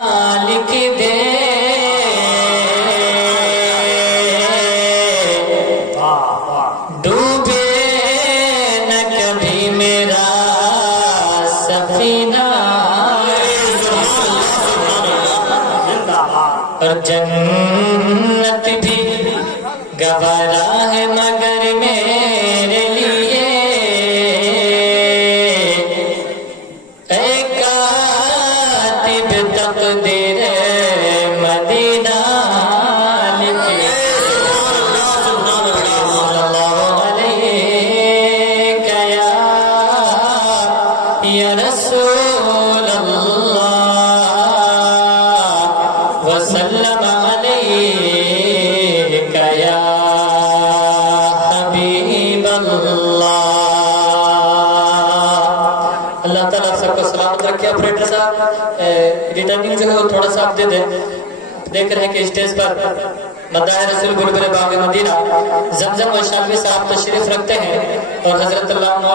مالک دے ڈوبے نہ کبھی میرا سفینہ اور جنت بھی گوارا ہے مگر میرے لیے اے کاتب تقدیر مدینہ لکھے صلی اللہ علیہ یا رسول اللہ وسلم علیک یا حبیب اللہ۔ اللہ تعالیٰ سب کو سلامت رکھے۔ آپریٹر صاحب ریٹرننگ جو ہے وہ تھوڑا سا آپ دے دیں۔ دیکھ رہے ہیں کہ اسٹیج پر مداح رسول بلبل باغ مدینہ زمزم و شاملی صاحب تشریف رکھتے ہیں اور حضرت اللہ مولانا